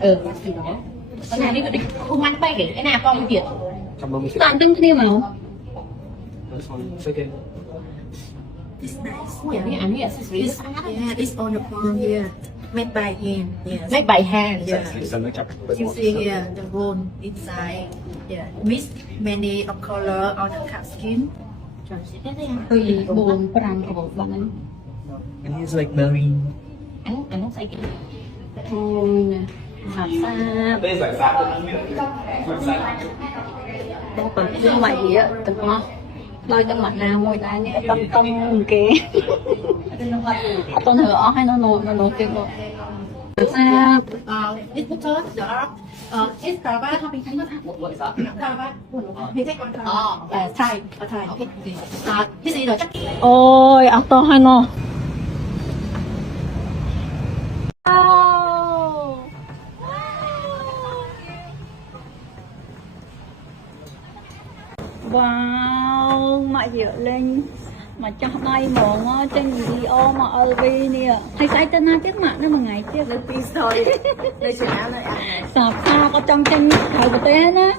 thì đó cái này đi không ăn bay cái nào con tiền toàn tương kia màu It's nice. cái ăn này Yeah, it's on the palm here. Made by hand. Yes. lấy bài hàng Yeah. You see here the bone inside. Yeah. Mix many of color on the cat skin. từ buồn prang của bạn ấy And it's like berry. ăn nó say cái ôi nè hạt sa đâu còn cái loại gì á từng có đôi trong mặt nào môi ta như tâm tâm kì tôi thử hay nó nổ tiếng rồi sa It's butter. It's caravan. Caravan. He take one caravan. Thai. Thai. Okay. This is the chắc. ôi áo to hay nó wow mẹ dựa lên mà cho bay mồm á trên video mà LV nè hay sai tên ai biết mạng đó mà ngày trước Let me sorry. Đây là áo này ăn này. sạp xa có trong tranh thời của té á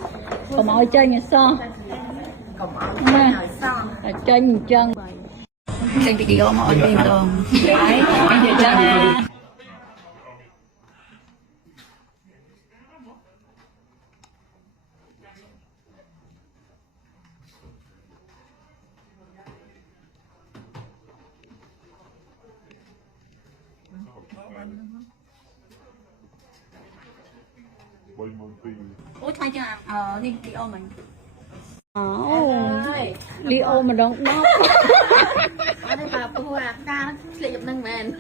còn mọi chơi như sao Còn áo này xong. là chân chân trên video mà LV đường đấy bây giờ cho nè ủa thay cho đi Leo mình Leo mà đâu đó Ở đây bà bùa ca nó sẽ giật nâng mền.